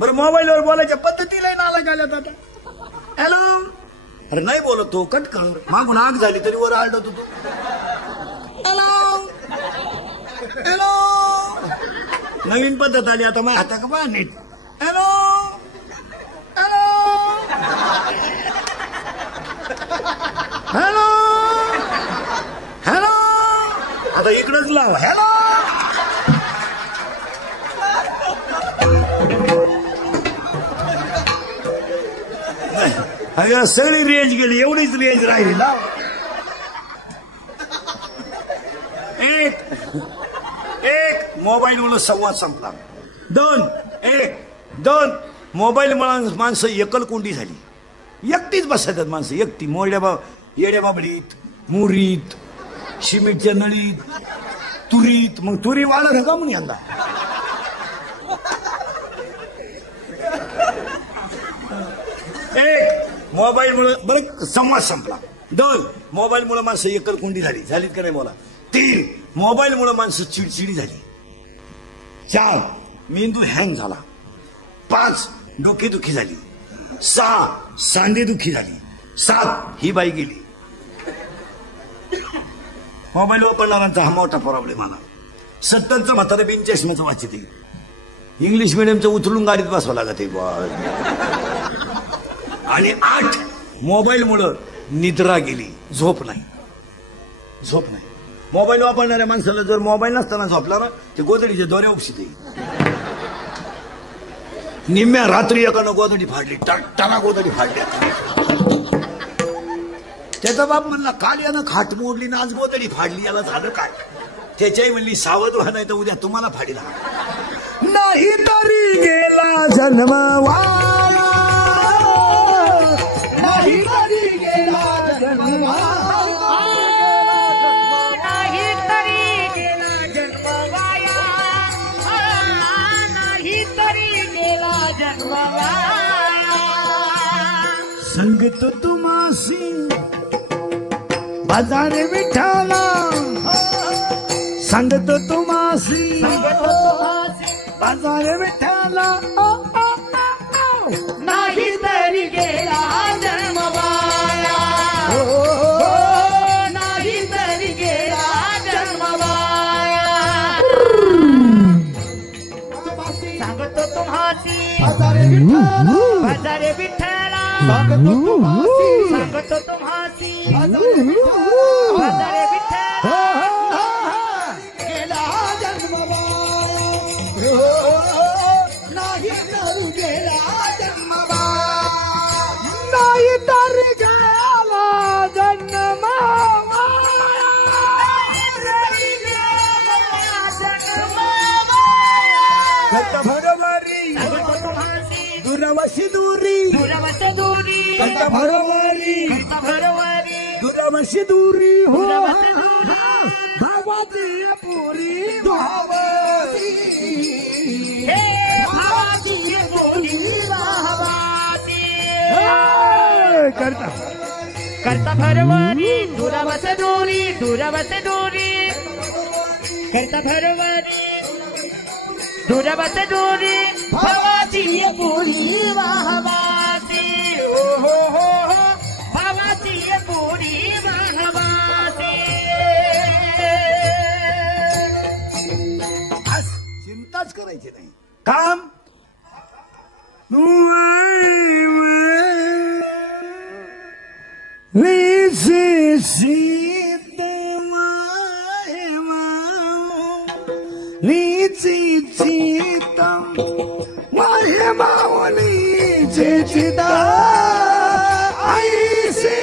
बरं मोबाईलवर बोलायच्या पद्धतीला नाला गेल्यात आता. हॅलो, अरे नाही बोलत तो, कट कर. मागून आग झाली तरी वर आलत होतो. हॅलो हॅलो, नवीन पद्धत आली आता. मग हाता का बा नीट. हॅलो हॅलो हॅलो हॅलो, आता इकडंच लाव. हॅलो, अगं सगळी रेंज गेली, एवढीच रेंज राहिली. लाव. एक मोबाईल मुळे संवाद संपला. दोन मोबाईल मुळे माणसं एकलकोंडी झाली. एकटीच बसतात माणसं, एकटी. येड्या बाबडीत, मुरीत, सिमेंटच्या नळीत, तुरीत. मग तुरी वाढ का म्हणून यंदा. मोबाईल मुळे बरं संवाद संपला. 2 मोबाईल मुळे माणसं एकलकोंडी झालीत का नाही बोला. 3 मोबाईल मुळे माणसं चिडचिडी झाली. 4 मेंदू हँग झाला. 5 डोकेदुखी झाली. 6 सांधेदुखी झाली. 7 ही बाई गेली. मोबाईल वापरणाऱ्यांचा हा मोठा प्रॉब्लेम आला. 70चं म्हातारा बिन चष्म्याचं वाचित. इंग्लिश मिडियमचं उचलून गाडीत बसवा लागत. आणि 8 मोबाईल मुळे निद्रा गेली. झोप नाही. मोबाईल वापरणाऱ्या माणसाला जर मोबाईल नसताना झोपला ना, ते गोदडीच्या दोऱ्या उपशिते. निम्म्या रात्री एकानं गोदडी फाडली. टाना गोदडी फाडली. त्याचा बाप म्हणला, काल यानं खाट मोडली ना आज गोदडी फाडली, याला झालं काय. त्याच्याही म्हणली, सावध व्हा नाही तर उद्या तुम्हाला फाडीला. नाही तरी गेला जन्म वाया, नाही तरी गेला जन्म वाया, नाही तरी गेला जन्म वाया, नाही तरी गेला जन्म वाया. संगत तुम्हासी बाजारे विठाला, संगत तुम्हासी बाजारे विठाला, नाही तरी गेला जन्म वाया, नाही तरी गेला जन्म वाया. सांगतो तुम्हासी बाजारे विठ्ठला, सांगतो तुम्हासी बाजारे विठ्ठला, गेला जन्म वाया, नाही तर गेला जन्म वाया, नाही तर गेला जन्म भरवारी दुरावशी दूरी, भरवारी दुरावशी दूरी हो भावाची पुरी भावाची, भावाची बोली भावाची. करता भरवारी दुरावस दूरी, करता भरवारी दुरावस दूरी, भावाची बोली भावाची. हो भावाची बोली भावाची. चिंताच करायची नाही. काम माहे मावनी चिदा ऐसे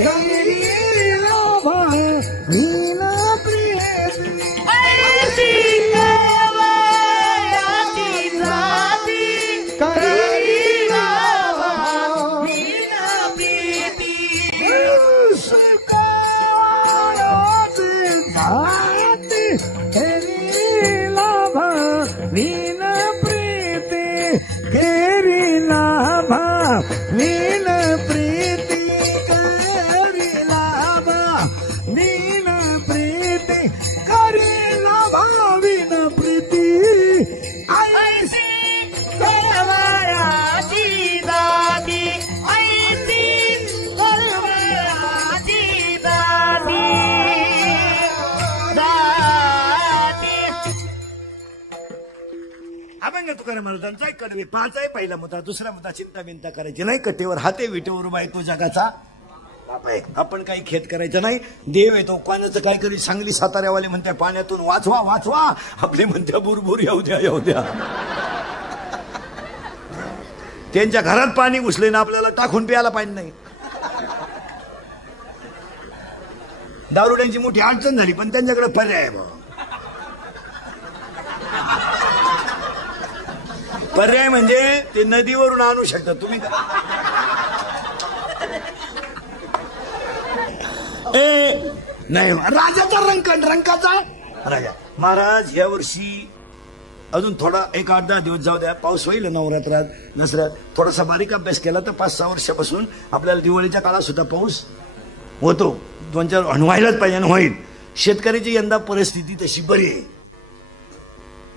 कैरी लाभा वीण प्रीती ऐसी केवयाची जाती कैरी लाभा वीण प्रीती सकाळाची जाती कैरी लाभा वीण प्रीती कैरी लाभा वीण प्रीती कैरी लाभा वीण प्रीती कैरी लाभा वीण प्रीती ऐसी केवयाची जाती ऐसी केवयाची जाती अभंग तुकाराम महाराजांचा एक कडवे पाच आहे. पहिला मुद्दा. दुसरा मुद्दा चिंता बिंता करायची नाही. कटेवर हाते विटेवर उभा आहे तो जगाचा बाप आहे. आपण काही खेद करायचं नाही. देव येतो कोणाचं काय करी. सांगली साताऱ्यावाले म्हणते पाण्यातून वाचवा वाचवा, आपले म्हणते बुरबुर येऊ द्या येऊ द्या. त्यांच्या घरात पाणी घुसले ना आपल्याला टाकून प्यायला पाणी नाही. दारुड्यांची मोठी अडचण झाली पण त्यांच्याकडे पर्याय आहे. पर्याय म्हणजे ते नदीवरून आणू शकतात. तुम्ही नाही राजाचा रंकाचा राजा महाराज या वर्षी अजून थोडा एक 8-10 दिवस जाऊ द्या. पाऊस होईल नवरात्रात दसऱ्यात. थोडासा बारीक अभ्यास केला तर 5-6 वर्षापासून आपल्याला दिवाळीच्या काळात सुद्धा पाऊस होतो. 2-4 व्हायलाच पाहिजे आणि होईल. शेतकऱ्याची यंदा परिस्थिती तशी बरी आहे,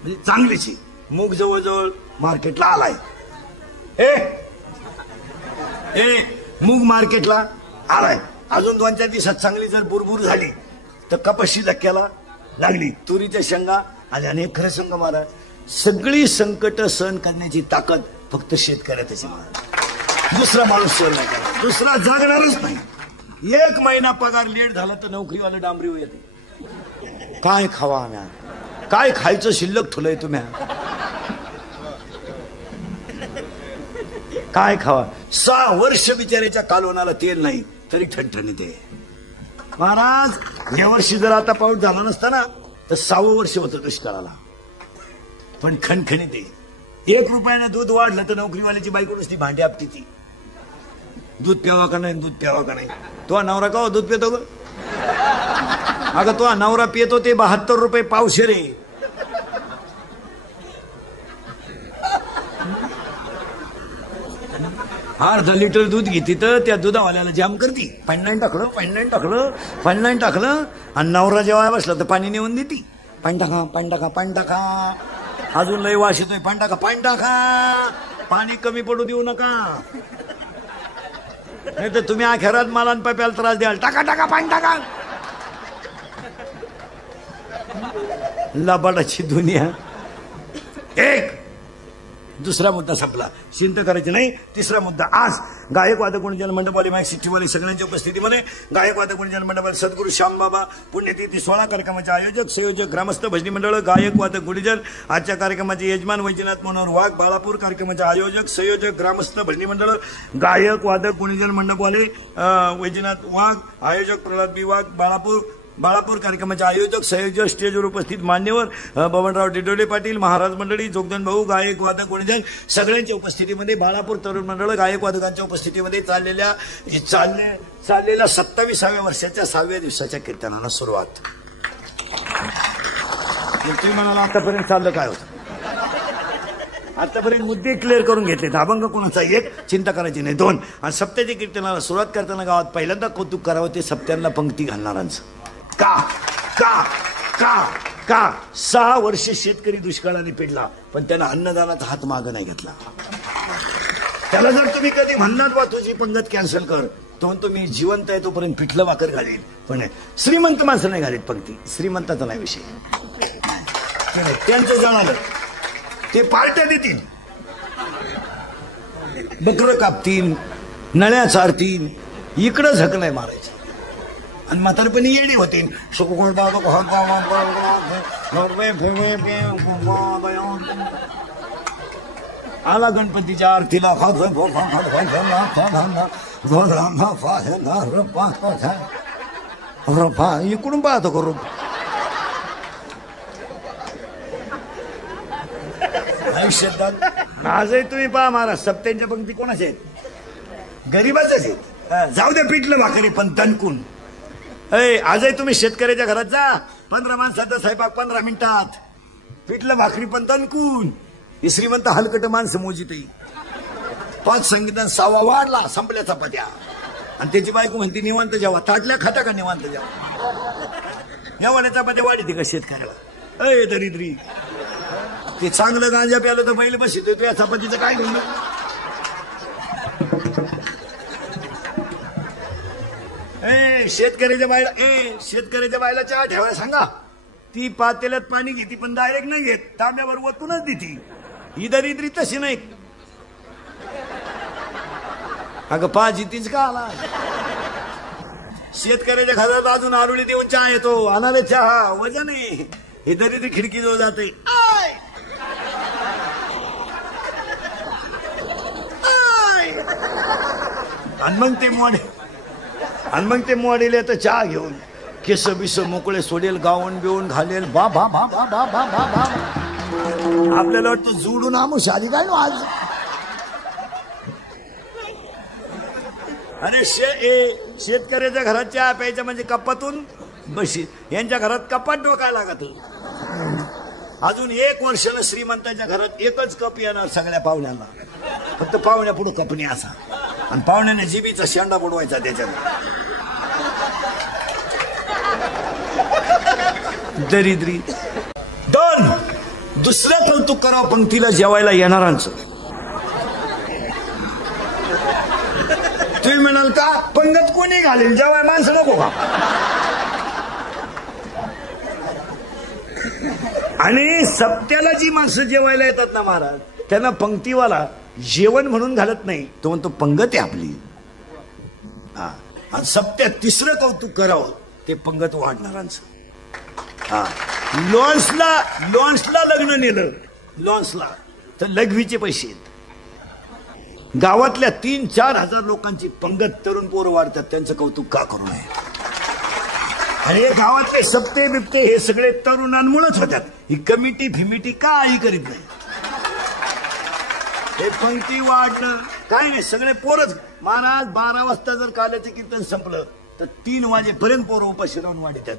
म्हणजे चांगलीची. मूग जवळजवळ मार्केटला आलाय. मूग मार्केटला आलाय. अजून 2-4 दिवसात चांगली जर बुरबुर झाली तर कपाशी धक्क्याला लागली. तुरीच्या शेंगा आणि अनेक खरं सांगा महाराज, सगळी संकट सहन करण्याची ताकद फक्त शेतकऱ्याची महाराज. दुसरा माणूस सहन नाही करणार, दुसरा जगणारच नाही. 1 महिना पगार लेट झाला तर नोकरीवाला डांबरी येते. काय खावा म्या, काय खायचं शिल्लक ठुलंय तुम्ही, काय खावा. 6 वर्ष बिचाऱ्याच्या कालवणाला तेल नाही तरी ठणठणीत आहे महाराज. या वर्षी जर आता पाऊस झाला नसता ना तर 6वं वर्ष होतं दुष्काळाला. पण खणखणीत आहे. 1 रुपयानं दूध वाढलं तर नोकरीवाल्याची बायको नुसती भांडी आपटी ती. दूध प्यावा का नाही, दूध प्यावा का नाही. तो नवरा का दूध पितो ग. अगं तो नवरा पितो ते 72 रुपये पावशेर आहे. अर्धा लिटर दूध घेते तर त्या दुधावाल्याला जाम करते. पाणी टाकलं आणि नवरा जेव्हा बसला तर पाणी नेऊन देते. पाणी टाका. अजून लय वास येतोय. पाणी टाका. पाणी कमी पडू देऊ नका, नाही तर तुम्ही अखेरात मला आणि पप्याला त्रास द्याल. टाका पाणी टाका. लबाडाची दुनिया. दुसरा मुद्दा संपला. चिंता करायची नाही. तिसरा मुद्दा. आज गायक वादक गुणजन मंडपवाले माईक सिटीवाले सगळ्यांच्या उपस्थितीमध्ये गायक वादक गुणजन मंडपवाले सद्गुरू श्यामबाबा पुण्यतिथी 16 कार्यक्रमाचे आयोजक संयोजक ग्रामस्थ भजनी मंडळ गायक वादक गुणजन. आजच्या कार्यक्रमाचे यजमान वैजनाथ मनोहर वाघ बाळापूर. कार्यक्रमाचे आयोजक संयोजक ग्रामस्थ भजनी मंडळ गायक वादक गुणजन मंडपवाले वैजनाथ वाघ. आयोजक प्रल्हाद बी वाघ बाळापूर. कार्यक्रमाचे आयोजक संयोजक स्टेजवर उपस्थित मान्यवर बबनराव डिडोले पाटील. महाराज मंडळी जोगदन भाऊ गायक वादक गुणजन सगळ्यांच्या उपस्थितीमध्ये बाळापूर तरुण मंडळ गायक वादकांच्या उपस्थितीमध्ये चाललेल्या 27व्या वर्षाच्या 6व्या दिवसाच्या कीर्तनाला सुरुवात. तुम्ही म्हणाला आतापर्यंत चाललं काय होतं. आतापर्यंत मुद्दे क्लिअर करून घेतले. अभंग कोणाचा 1, चिंता करायची नाही 2. आणि सप्त्याच्या कीर्तनाला सुरुवात करताना गावात पहिल्यांदा कौतुक करावं ते सप्त्यांना पंक्ती घालणारांचं. का 6 वर्ष शेतकरी दुष्काळाने पेडला पण त्यानं अन्नदानाचा हात माग नाही घेतला. त्याला जर तुम्ही कधी म्हणणार बा तुझी पंगत कॅन्सल कर, तो तुम्ही जिवंत आहे तोपर्यंत पिठलं भाकर घालील. पण श्रीमंत माणसं नाही घालीत पंक्ती. श्रीमंताचा नाही विषय. त्यांचं जाणार ते पार्ट्या देतील, बकरं कापतील, नळ्या चारतील, इकडं झक नाही मारायचं. आणि म्हातारपणी येडी होतील. आला गणपतीच्या आरतीला इकडून पाहतो करू आयुष्यात आजही तुम्ही पहा महाराज सप्त्यांच्या पंक्ती कोणाच्या आहेत गरीबाच्याच आहेत जाऊ द्या पिठलं भाकरी पण तणकून आजही तुम्ही शेतकऱ्याच्या घरात जा 15 माणसाचा स्वयंपाक 15 मिनिटात पिठलं भाकरी पण तणकून ही श्रीमंत हलकट माणसं मोजित 5 संगीतान 6वा वाढला संपल्या चपात्या आणि त्याची बायको म्हणते निवांत जेवा ताटल्या खाता का निवांत जेवा एवढ्या चपात्या वाढी का शेतकऱ्याला दरिद्री ते चांगलं गांजा प्यालं तर बैल बसित तू या चपातीचं काय घेऊन शेतकऱ्याच्या बायला चहा ठेवायला सांगा ती पातेल्यात पाणी घेती पण डायरेक्ट नाही घेत तांब्यावर वतूनच देती ही दरिद्री तशी नाही अगं पाजी तीच का आला शेतकऱ्याच्या घरात अजून आरुळी देऊन चहा येतो अनारे चहा वजन आहे ही दरिद्री खिडकी जवळ जाते आणि मग ते मॉडेल येतं चहा घेऊन केस बिस मोकळे सोडेल गावून बिवून घालेल बा बा बा बा बा बा बा बा आपल्याला वाटतं जोडून आमुष आली काय ना आज अरे शेतकऱ्याच्या घरात चहा प्यायच्या म्हणजे कपातून बशी यांच्या घरात कपात डोकायला लागत अजून 1 वर्षानं श्रीमंताच्या घरात एकच कप येणार सगळ्या पाहुण्यांना फक्त पाहुण्या पुढे कपणी असा आणि पाहुण्याने जिबीचा शेंडा बुडवायचा त्याच्यात दरिद्री 2 दुसरं कौतुक करावं पंक्तीला जेवायला येणारांचं तुम्ही म्हणाल का पंगत कोणी घालेल जेवाय माणसं नको का आणि सप्त्याला जी माणसं जेवायला येतात ना महाराज त्यांना पंक्तीवाला जेवण म्हणून घालत नाही तो म्हणतो पंगत आहे आपली आणि सप्त्यात 3रं कौतुक करावं ते पंगत वाढणारांचं लॉन्सला लग्न नेलं लॉन्सला तर लघवीचे पैसे आहेत गावातल्या 3-4 हजार लोकांची पंगत तरुण पोरं वाढतात त्यांचं कौतुक का करू नये आणि गावातले सप्ते बिप्ते हे सगळे तरुणांमुळेच होतात ही कमिटी फिमिटी काही करीत नाही हे पंक्ती वाढणं काय नाही सगळे पोरच महाराज 12 वाजता जर काल्याचं कीर्तन संपलं तर 3 वाजेपर्यंत पोरं उपाशी राहून वाढतात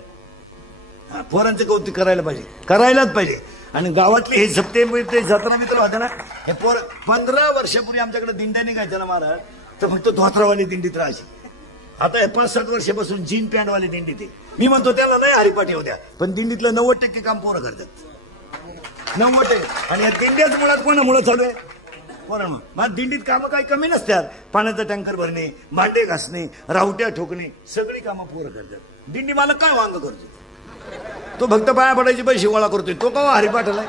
पोरांचं कौतुक करायलाच पाहिजे आणि गावातले हे सप्ते जत्रा मित्र होता ना हे पोर 15 वर्षापूर्वी आमच्याकडे दिंड्या निघायच्या ना महाराज तर फक्त धोत्रावाली दिंडीत राहायची आता हे 5-7 वर्षापासून जीन पॅन्टवाली दिंडीत आहे मी म्हणतो त्याला नाही हरिपाठ येऊ द्या पण दिंडीतलं 90% काम पोरं करतात 90% आणि या दिंड्याच मुळात कोणामुळे चालू आहे पोरांमुळे मग दिंडीत कामं काही कमी नसतात पाण्याचा टँकर भरणे भांडे घासणे रावट्या ठोकणे सगळी कामं पोरं करतात दिंडी मला काय वांग करतो तो फक्त पाया पडायचे पैसे गोळा करतोय तो का हरिपाठाला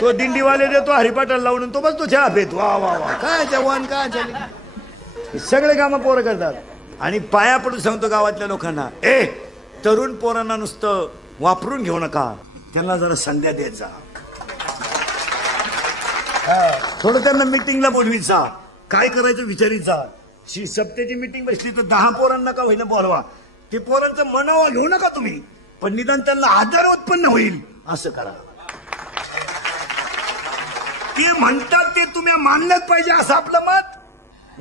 तो दिंडीवाले देतो हरिपाठाला लावून तो बस तो चहा पेत वा वा वा काय जवान काय झाले सगळे कामं पोरं करतात आणि पाया पडून सांगतो गावातल्या लोकांना तरुण पोरांना नुसतं वापरून घेऊ नका त्यांना जरा संध्या देत जा थोडं त्यांना मिटिंगला बोलवीचा काय करायचं विचारीचा सप्त्याची मिटिंग बसली तर 10 पोरांना का होईना बोलवा ते पोरांचं मनावा घेऊ नका तुम्ही पण निदान त्यांना आदर उत्पन्न होईल असं करा ते म्हणतात ते तुम्ही मानलंच पाहिजे असं आपलं मत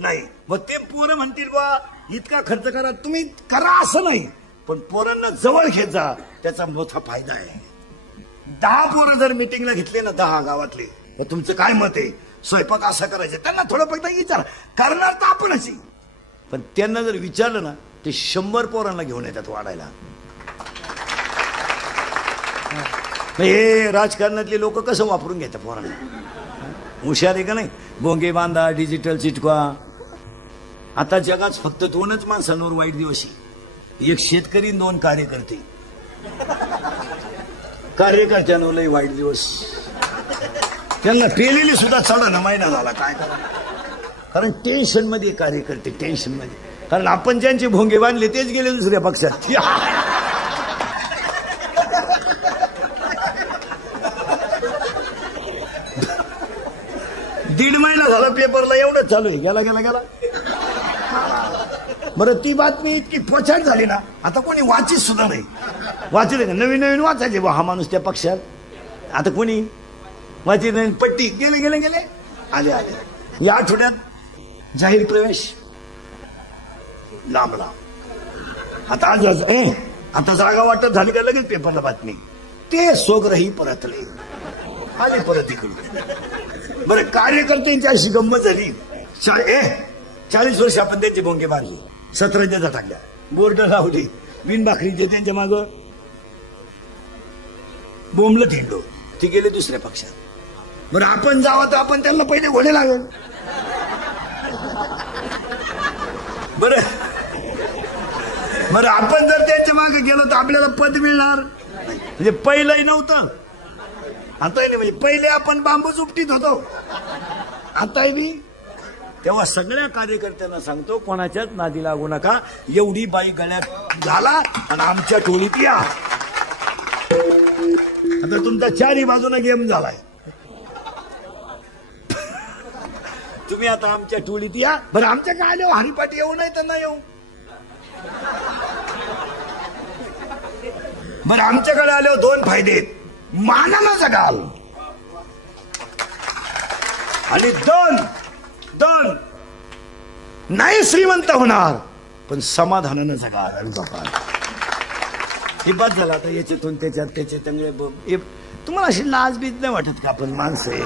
नाही मग ते पोरं म्हणतील बा इतका खर्च करा तुम्ही करा असं नाही पण पोरांना जवळ घेत जा त्याचा मोठा फायदा आहे 10 पोरं जर मिटिंगला घेतले ना 10 गावातले तर तुमचं काय मत आहे स्वयंपाक असा करायचं त्यांना थोडं फक्त विचार करणार तर आपण अशी पण त्यांना जर विचारलं ना ते 100 पोरांना घेऊन येतात वाढायला हे राजकारणातले लोक कसं वापरून घेतात पोरांना हुशार आहे का नाही भोंगे बांधा डिजिटल चिटका आता जगात फक्त 2च माणसांवर वाईट दिवस आहे एक शेतकरी 2 कार्यकर्ते कार्यकर्त्यांवर लय वाईट दिवस त्यांना पेलेली सुद्धा चढा महिना झाला काय करा कारण टेन्शन मध्ये कार्यकर्ते टेन्शन मध्ये कारण आपण ज्यांचे भोंगे बांधले तेच गेले दुसऱ्या पक्षात महिना झाला पेपरला एवढंच चालू आहे, गेला गेला गेला. बरं ती बातमी इतकी प्रचार झाली ना, आता कोणी वाचित सुद्धा नाही. वाचले का नवीन नवीन वाचायचे बा हा माणूस त्या पक्षात, आता कोणी वाचित नाही. पट्टी गेले गेले गेले आले आले. या आठवड्यात जाहीर प्रवेश लांब लांब. आता आज आता जागा वाटत झाली का लगेच पेपरला बातमी, ते सोगरही परतले, आले परत इकडे. बरं कार्यकर्त्यांची अशी गंमत झाली, 40 वर्ष आपण त्यांचे भोंगे मारले, 17 टाकल्या, बोर्ड लावली, बिनबाखरीचे त्यांच्या माग बोंबलं थिंडो, ते गेले दुसऱ्या पक्षात. बरं आपण जावं तर आपण त्यांना पहिले घोडे लागेल. बरं बरं आपण जर त्यांच्या मागे गेलो तर आपल्याला पद मिळणार म्हणजे पहिलंही नव्हतं, आताही नाही. म्हणजे पहिले आपण बांबूच उपटीत होतो, आताही बी. तेव्हा सगळ्या कार्यकर्त्यांना सांगतो, कोणाच्याच नादी लागू नका. एवढी बाई गळ्यात घाला आणि आमच्या टोळीत या. आता तुमचा चारही बाजूला गेम झालाय, तुम्ही आता आमच्या टोळीत या. बरं आमच्या काय आलो हरिपाठी येऊ नाही तर नाही येऊ. बरं आमच्याकडे आले 2 फायदे, मानाला जगाल आणि 2 नाही श्रीमंत होणार पण समाधानानं जगाल. आणि बाबा हे बस झालं. आता याच्यातून त्याच्यात त्याचे चांगले तुम्हाला अशी लाजबीज नाही वाटत का आपण माणसं आहे.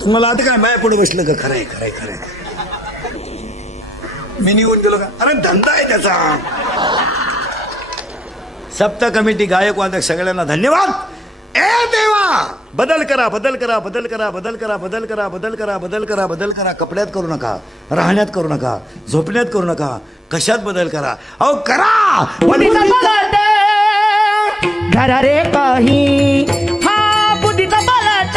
तुम्हाला आता काय माया पुढे बसलं का खरंय खरंय खरंय मी निघून गेलो का. अरे धंदा आहे त्याचा. सप्ताह कमिटी गायक वादक सगळ्यांना धन्यवाद. ए देवा बदल करा बदल करा बदल करा बदल करा बदल करा बदल करा बदल करा बदल करा. कपड्यात करू नका, राहण्यात करू नका, झोपण्यात करू नका, कशात बदल करा. अहो करा धरा रे काही हा बुद्धीचा पालट,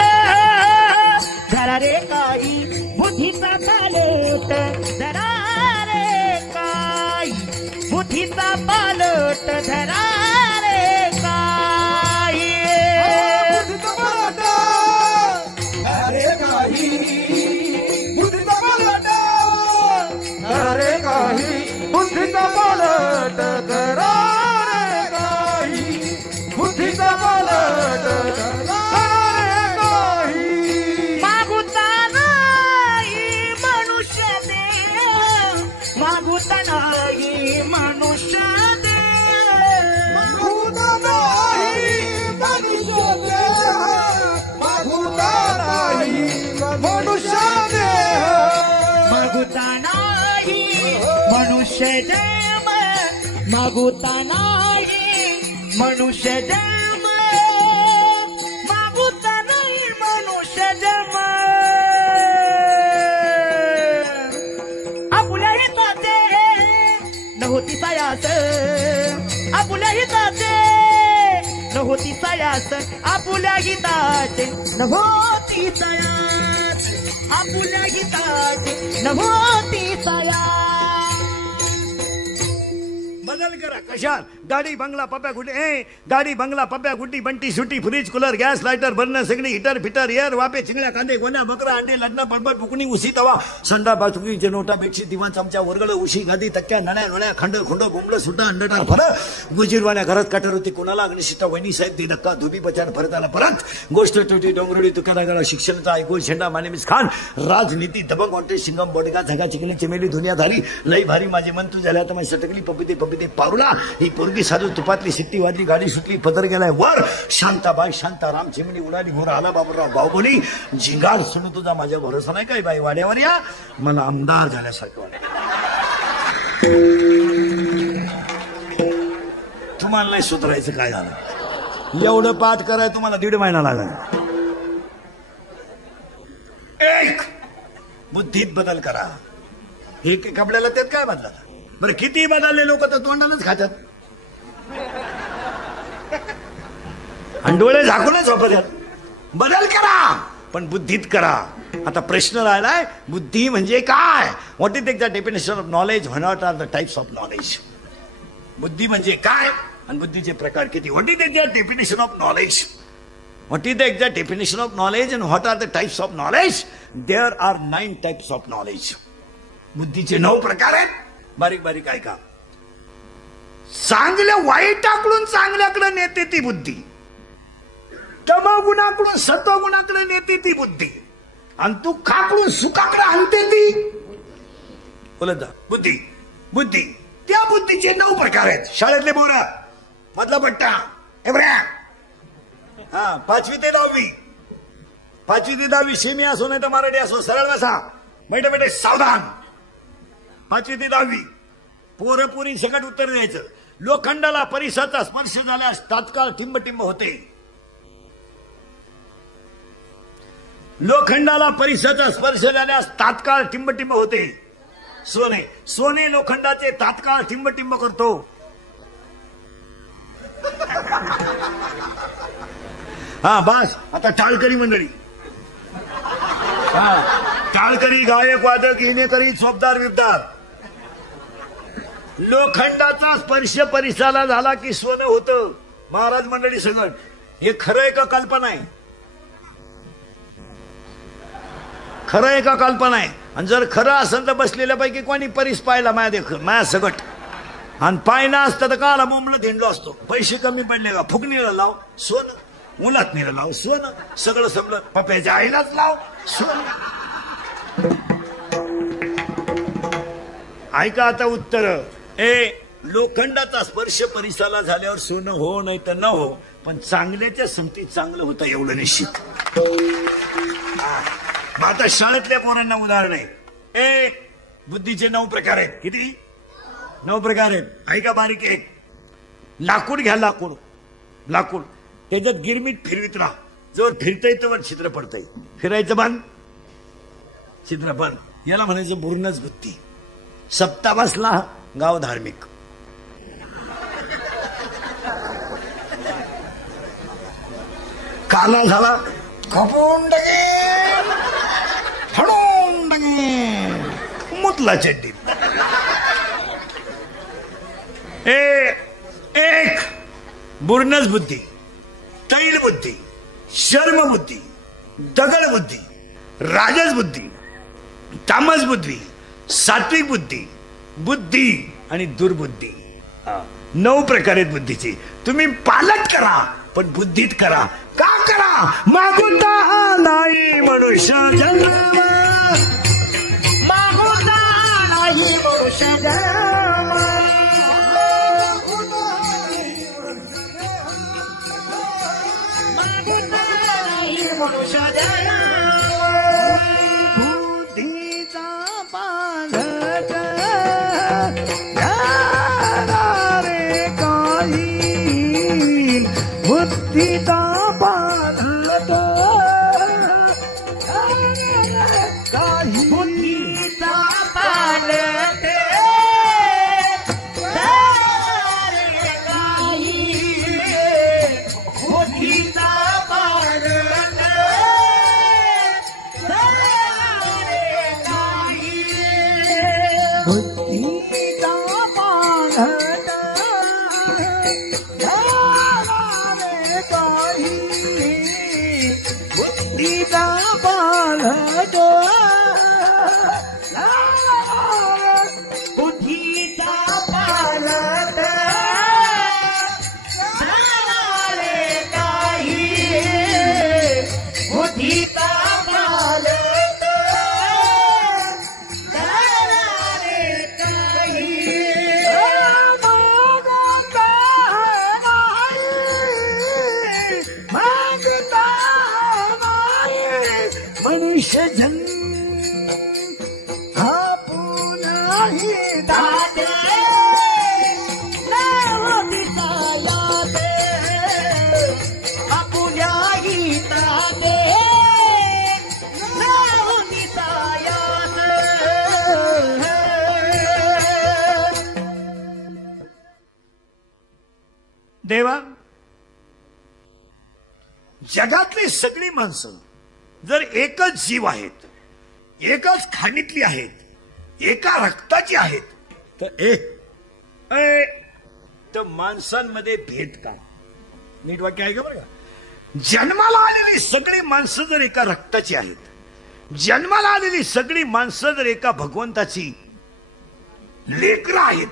धरा रे काही बुद्धीचा पालट, धरा रे काही बुद्धीचा पालट, धरा रे काही बुद्धीचा पालट, धरा रे काही बुद्धीचा पालट, धरा रे काही बुद्धीचा पालट, धरा मागुता नाही मनुष्य जन्म, मागुता नाही मनुष्य जन्म. आपुल्या हिताचे नव्हती सायास, आपुल्या हिताचे नव्हती सायास, आपुल्या हिताचे नव्हती सायास, आपुल्या हिताचे नव्हती सायास. बदल करा कशात. गाडी बंगला पप्या गुड्डी, गाडी बंगला पप्या गुड्डी बंटी सुटी fridge cooler gas lighter burner सगळी हिटर फिटर एअर वापे चिंगड्या कांदे गोण्या बकरा अंडे लग्न बडबड फुकणी उशी तवा संडा बाथरुमचे नोटा बेडशीट दिवाण चमचा वरगळ उशी गादी तक्क्या नण्या नोळ्या खंड खुंड बुंबलं सुटा अंडटार फरक गुजीरवाण्या घरात कटर होती कोणाला अग्निशिष्टा वहिनी साहेब दे धक्का धुबी बचार परत आला परत गोष्ट टोटी डोंगरोडी तुकारागळा शिक्षणाचा ऐकून शेंडा मानेमिस खान राजनीती दबंग वाटे शिंगम बोडगा झगा चिकली चमेली दुनिया झाली लई भारी माझे मन तू झाल्या तर माझी सटकली पपिते पपिते पारुला ही पोरगी साधू तुपातली सिट्टी वाजली गाडी सुटली पदर गेलाय वर शांताबाई शांताराम चिमणी उडाली घोर आला बाबूराव बाहुबली झिंगार सुनू तुझा माझ्या भरोसा नाही काय बाई वाड्यावर या मला आमदार झाल्यासारखं वाटत. तुम्हाला नाही सुधारायचं काय झालं एवढं पाठ कराय तुम्हाला 1.5 महिना लागला. एक बुद्धीत बदल करा. हे कपड्याला त्यात काय बदला बरं किती बदलले लोक तर तोंडानच खातात आणि डोळे झाकूनच झोपतात. बदल करा पण बुद्धीत करा. आता प्रश्न राहिलाय बुद्धी म्हणजे काय. What is the definition of knowledge, what are the types of knowledge. बुद्धी म्हणजे काय आणि बुद्धीचे प्रकार किती. What is the definition of knowledge. What is the exact definition of knowledge and what are the types of knowledge? There are 9 types of knowledge. बुद्धीचे 9 प्रकार आहेत. बारीक बारीक ऐका. चांगल्या वाईटाकडून चांगल्याकडे नेते ती बुद्धी, तमगुणाकडून सत्वगुणाकडे नेते ती बुद्धी, आणि तू खाकडून सुखाकडे आणते ती बोलत जा बुद्धी. बुद्धी त्या बुद्धीचे 9 प्रकार आहेत. शाळेतले बोरा, मधला पट्टा, एवढ्या, हा 5वी ते 10वी, 5वी ते 10वी सेमी असो नाही तर मराठी असो, सरळ बसा, बैठे बैठे सावधान. 5वी ते 10वी पोरपुरी सकट उत्तर द्यायचं. लोखंडाला परिसराचा स्पर्श झाल्यास तात्काळ टिंबटिंब होते. लोखंडाला परिसराचा स्पर्श झाल्यास तात्काळ टिंबटिंब होते. सोने, सोने लोखंडाचे तात्काळ टिंबटिंब करतो. हा बस. आता टाळकरी मंडळी, हा टाळकरी, गायक, वादक, हिनेकरी, चोपदार, विरदार. लोखंडाचा स्पर्श परिसराला झाला की सोनं होतं. महाराज मंडळी संगत, हे खरं आहे का कल्पना आहे? खरं आहे का कल्पना आहे? आणि जर खरं असेल तर बसलेल्यापैकी कोणी परीस पाहिला माया सगट, आणि पाहिला असतं तर काला मुंबळत हिंडलो असतो. पैसे कमी पडले का फुकणीला लाव सोनं, मुलात नीला लाव सोनं, सगळं संपलं. पप्याच्या आईलाच लाव सोनं. ऐका आता उत्तर. लोखंडाचा स्पर्श परिसराला झाल्यावर सोनं हो नाही तर न हो, पण चांगल्याच्या संगतीत चांगलं होतं एवढं निश्चित. आता शाळेतल्या पोरांना उदाहरण आहे. बुद्धीचे 9 प्रकार आहेत. किती? 9 प्रकार आहेत. ऐका बारीक. एक, लाकूड घ्या. लाकूड, लाकूड त्याच्यात गिरमीट फिरवित राहा. जर फिरतय तर छिद्र पडतंय. फिरायचं बंद, छिद्र बंद. याला म्हणायचं पूर्णच बुद्धी. सप्ता बसला गाव धार्मिक. काला झाला खपून मुतला चड्डी. एक बुर्नस बुद्धी, तैल बुद्धी, शर्म बुद्धी, दगड बुद्धी, राजस बुद्धी, तामस बुद्धी, सात्विक बुद्धी, बुद्धी आणि दुर्बुद्धी. 9 प्रकार आहेत बुद्धीची. तुम्ही पालट करा पण बुद्धीत करा. का करा? मागुता नाही मनुष्य जन्म, मागुता नाही मनुष्य जन्म, मागुता नाही मनुष्य जन्म. बुद्धीचा पालट रे काही, बुद्धीचा पालट काही, बुद्धीचा पालट काही, बुद्धीचा पालट काही, बुद्धीचा पालट बुद्धीचा पालट, बुद्धीचा पालट काही, बुद्धीचा पालट काही. मनुष्य जन्म हा पुनाही दाते, आपुल्याही दाते, देवा, जगातली सगळी माणसं जर एकच जीव आहेत, एकच खाणीतली आहेत, एका रक्ताची आहेत, तर माणसांमध्ये भेद का? नीट वाक्य आहे का बरं का? जन्माला आलेली सगळी माणसं जर एका रक्ताची आहेत, जन्माला आलेली सगळी माणसं जर एका भगवंताची लेकरं आहेत,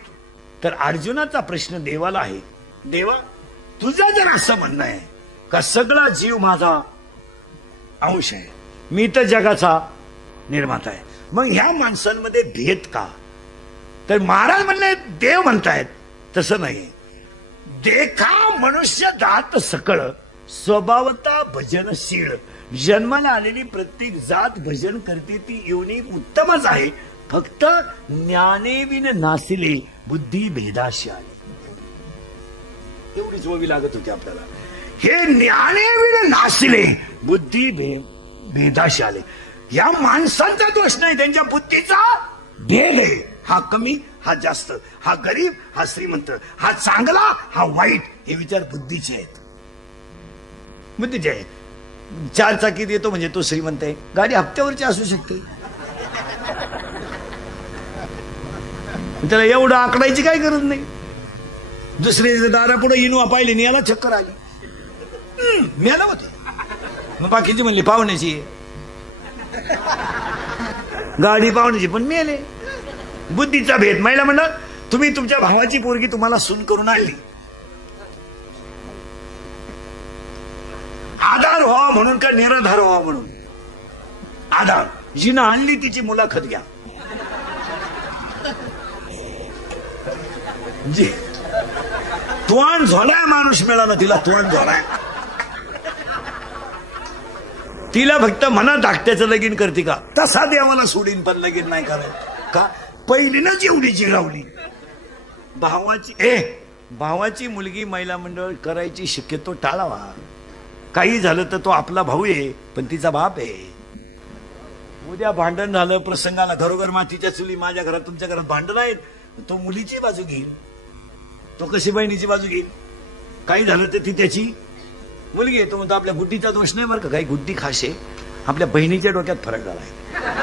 तर अर्जुनाचा प्रश्न देवाला आहे, देवा तुझं जर असं म्हणणं आहे का सगळा जीव माझा अंश आहे, मी तर जगाचा निर्माता आहे, मग ह्या माणसांमध्ये भेद का? तर महाराज म्हणले देव म्हणतायत तसं नाही. देखा मनुष्य दात सकळ स्वभावता भजनशील. जन्माला आलेली प्रत्येक जात भजन करते, ती योनी उत्तमच आहे, फक्त ज्ञानेविन नासिले बुद्धी भेदाशी आली. एवढीच ववी लागत होती आपल्याला. हे ज्ञानेविन नासिले बुद्धी भेदाशी आले. या माणसांचा दोष नाही, त्यांच्या बुद्धीचा भेद आहे. हा कमी, हा जास्त, हा गरीब, हा श्रीमंत, हा चांगला, हा वाईट, हे विचार बुद्धीचे आहेत. बुद्धीचे आहे. 4 चाकीत येतो म्हणजे तो श्रीमंत आहे, गाडी हप्त्यावरची असू शकते, त्याला एवढं आकडायची काय गरज नाही. दुसरे दारापुढे इनोवा पाहिली आणि याला चक्कर आली, मेला होते. मग बाकीची म्हणली पाहुण्याची गाडी, पाहुण्याची पण मेले. बुद्धीचा भेद. महिला म्हणलं तुम्ही तुमच्या भावाची पोरगी तुम्हाला सून करून आणली, आधार व्हावा म्हणून का निराधार व्हावा म्हणून? आधार. जिनं आणली तिची मुलाखत घ्या. जी तोंड झोलाय माणूस मिळाला, तिला तोंड झोलाय, तिला फक्त मना धाकट्याचं लगीन करते का? तसा देवाला सोडीन पण लगीन नाही करायचं का? पहिलीनच एवढी जिरावली. भावाची मुलगी महिला मंडळ करायची शक्यतो टाळावा. काही झालं तर तो आपला भाऊ आहे, पण तिचा बाप आहे. उद्या भांडण झालं प्रसंगाला, घरोघर मातीच्या चुली, माझ्या घरात तुमच्या घरात भांडण आहेत, तो मुलीची बाजू घेईल, तो कशी बहिणीची बाजू घेईल. काही झालं तर ती त्याची मुलगी आहे, तो म्हणतो आपल्या गुड्डीचा दोष नाही बरं का, काही गुड्डी खाशे, आपल्या बहिणीच्या डोक्यात फरक झालाय.